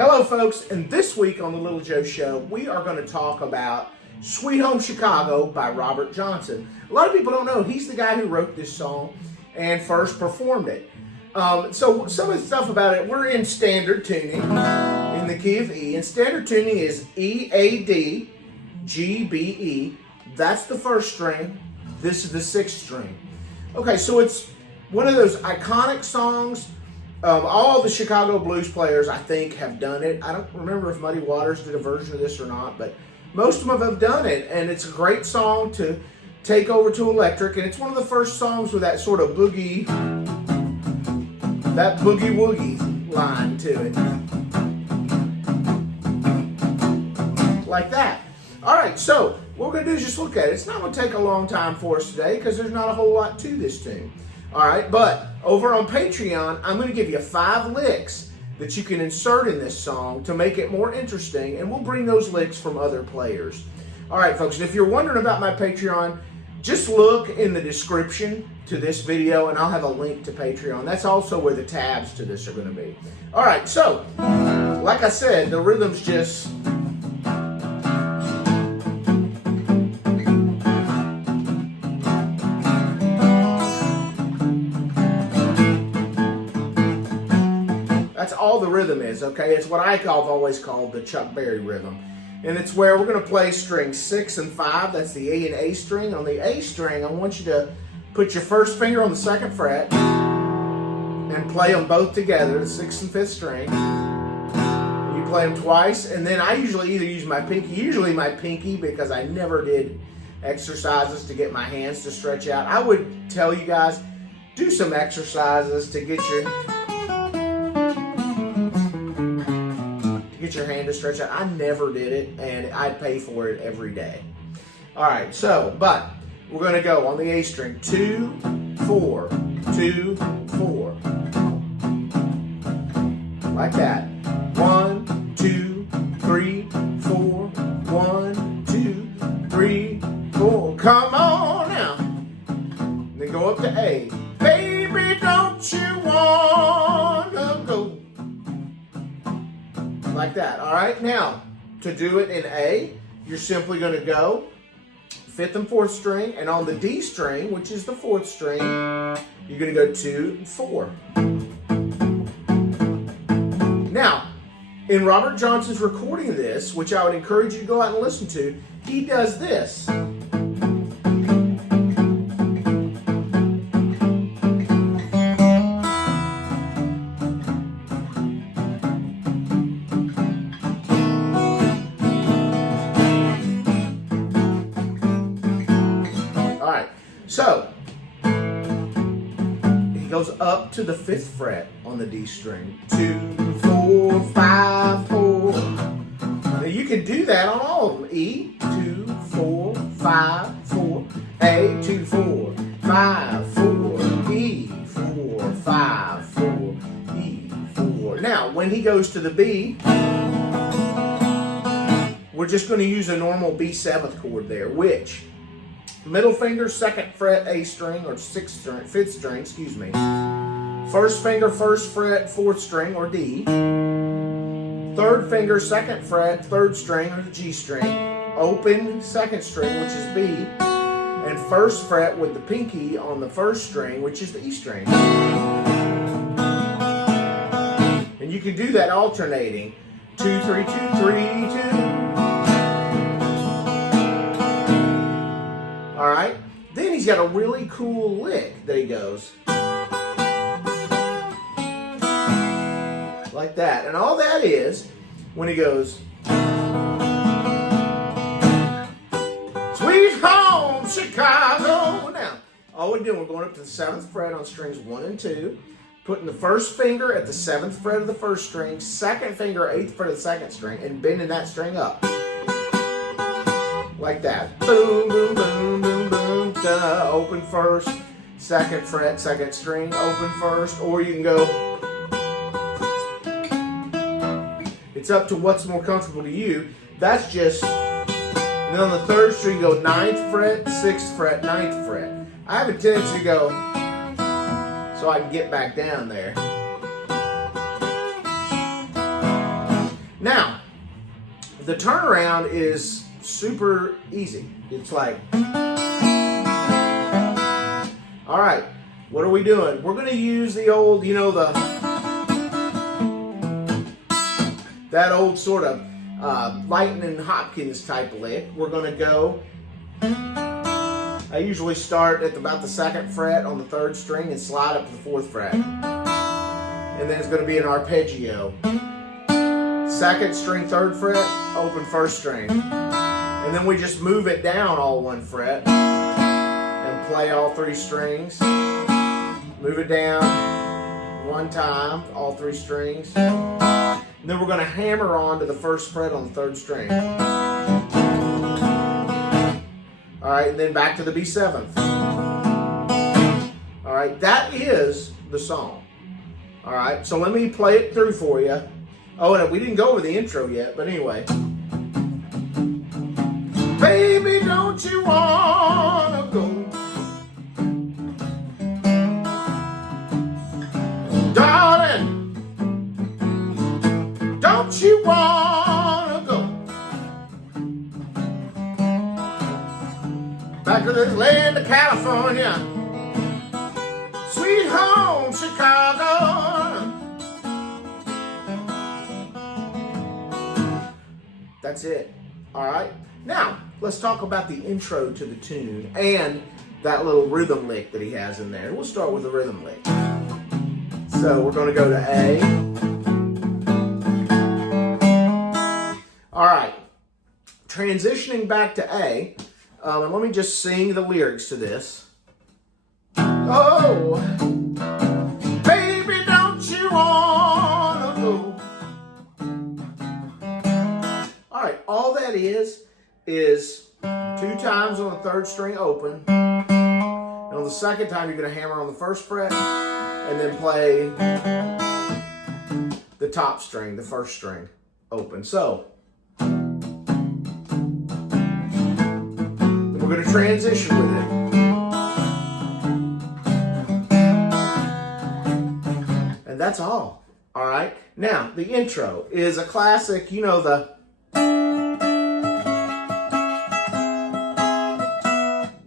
Hello folks, and this week on the Little Joe Show, we are going to talk about Sweet Home Chicago by Robert Johnson. A lot of people don't know he's the guy who wrote this song and first performed it. So some of the stuff about it, we're in standard tuning in the key of E, and standard tuning is E, A, D, G, B, E. That's the first string. This is the sixth string. Okay, so it's one of those iconic songs. All the Chicago blues players, I think, have done it. I don't remember if Muddy Waters did a version of this or not, but most of them have done it, and it's a great song to take over to electric, and it's one of the first songs with that sort of boogie, that boogie-woogie line to it. Like that. All right, so what we're going to do is just look at it. It's not going to take a long time for us today because there's not a whole lot to this tune. All right, but over on Patreon, I'm going to give you 5 licks that you can insert in this song to make it more interesting, and we'll bring those licks from other players. All right, folks, and if you're wondering about my Patreon, just look in the description to this video, and I'll have a link to Patreon. That's also where the tabs to this are going to be. All right, so, like I said, the rhythm's just... That's all the rhythm is, okay? It's what I've always called the Chuck Berry rhythm. And it's where we're going to play strings 6 and 5. That's the A and A string. On the A string, I want you to put your first finger on the 2nd fret and play them both together, the 6th and 5th string. You play them twice, and then I usually either use my pinky, because I never did exercises to get my hands to stretch out. I would tell you guys, do some exercises to get your hand to stretch out. I never did it, and I'd pay for it every day. All right, so, but we're going to go on the A string. 2, 4, 2, 4. Like that. 1, 2, 3, 4. 1, 2, 3, 4. Come on now. Then go up to A. Baby, don't you wanna go? Like that. All right, now to do it in A, you're simply going to go 5th and 4th string, and on the D string, which is the 4th string, you're going to go 2 and 4. Now, in Robert Johnson's recording of this, which I would encourage you to go out and listen to, he does this. So, he goes up to the 5th fret on the D string. 2, 4, 5, 4. Now you can do that on all of them. E, 2, 4, 5, 4. A, 2, 4, 5, 4. E, 4, 5, 4. E, 4. Now, when he goes to the B, we're just going to use a normal B7th chord there, which... middle finger, 2nd fret, A string, or 5th string, excuse me. First finger, 1st fret, 4th string, or D. 3rd finger, 2nd fret, 3rd string, or the G string. Open 2nd string, which is B. And 1st fret with the pinky on the 1st string, which is the E string. And you can do that alternating. 2, 3, 2, 3, 2. All right, then he's got a really cool lick that he goes like that. And all that is when he goes, Sweet Home Chicago. Now, all we're doing, we're going up to the 7th fret on strings 1 and 2, putting the 1st finger at the 7th fret of the 1st string, 2nd finger, 8th fret of the 2nd string, and bending that string up. Like that. Boom, boom, boom, boom, boom. Da, open 1st, 2nd fret, 2nd string, open 1st, or you can go. It's up to what's more comfortable to you. That's just, and then on the 3rd string, go 9th fret, 6th fret, 9th fret. I have a tendency to go so I can get back down there. Now, the turnaround is super easy. It's like, all right, what are we doing? We're going to use the old, that old sort of Lightning Hopkins type lick. We're going to go, I usually start at about the 2nd fret on the 3rd string and slide up to the 4th fret. And then it's going to be an arpeggio. 2nd string, 3rd fret, open 1st string. And then we just move it down all 1 fret and play all 3 strings. Move it down 1 time, all 3 strings. And then we're going to hammer on to the 1st fret on the 3rd string. All right, and then back to the B7th. All right, that is the song. All right, so let me play it through for you. Oh, and we didn't go over the intro yet, but anyway. Baby, don't you wanna go? Darling, don't you wanna go back to this land of California, sweet home Chicago? That's it. All right. Now, let's talk about the intro to the tune and that little rhythm lick that he has in there. We'll start with the rhythm lick. So we're going to go to A. All right. Transitioning back to A, and let me just sing the lyrics to this. Oh, baby, don't you wanna go? All right, all that is 2 times on the 3rd string open. And on the 2nd time, you're going to hammer on the 1st fret and then play the top string, the 1st string open. So, then we're going to transition with it. And that's all. All right. Now, the intro is a classic,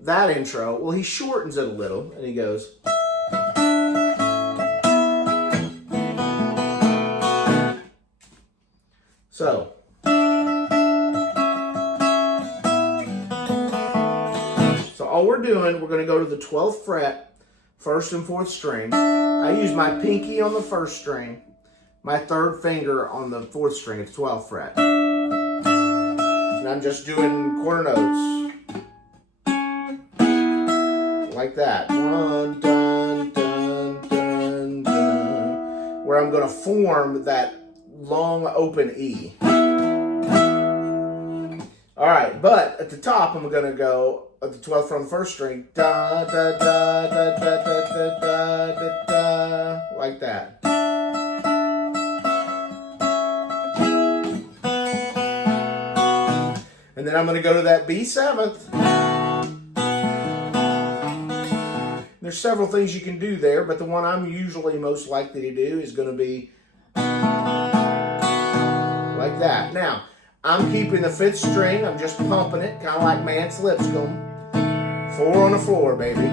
that intro. Well, he shortens it a little and he goes. So. So all we're doing, we're going to go to the 12th fret, 1st and 4th string. I use my pinky on the 1st string, my 3rd finger on the 4th string at the 12th fret. And I'm just doing quarter notes. Like that. 1, dun, dun, dun, dun. Where I'm going to form that long open E. All right, but at the top, I'm going to go at the 12th from the 1st string. Da, da, da, da, da, da, da, da, da, da, like that. And then I'm going to go to that B7th. There's several things you can do there, but the one I'm usually most likely to do is going to be like that. Now, I'm keeping the 5th string. I'm just pumping it, kind of like Mance Lipscomb. 4 on the floor, baby.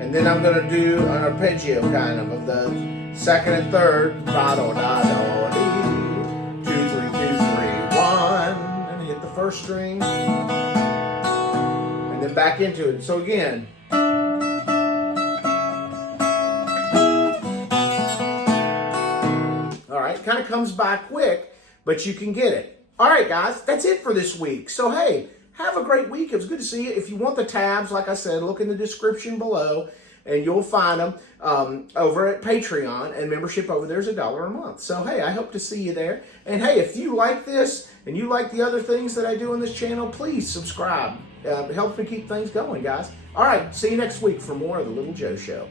And then I'm going to do an arpeggio kind of the 2nd and 3rd. Da, da, da, da, 2, 3, 2, 3, 1. And hit the 1st string. And then back into it. So again. All right, kind of comes by quick, but you can get it. All right, guys, that's it for this week. So, hey, have a great week. It was good to see you. If you want the tabs, like I said, look in the description below, and you'll find them over at Patreon, and membership over there is $1 a month. So, hey, I hope to see you there. And, hey, if you like this and you like the other things that I do on this channel, please subscribe. It helps me keep things going, guys. All right, see you next week for more of The Little Joe Show.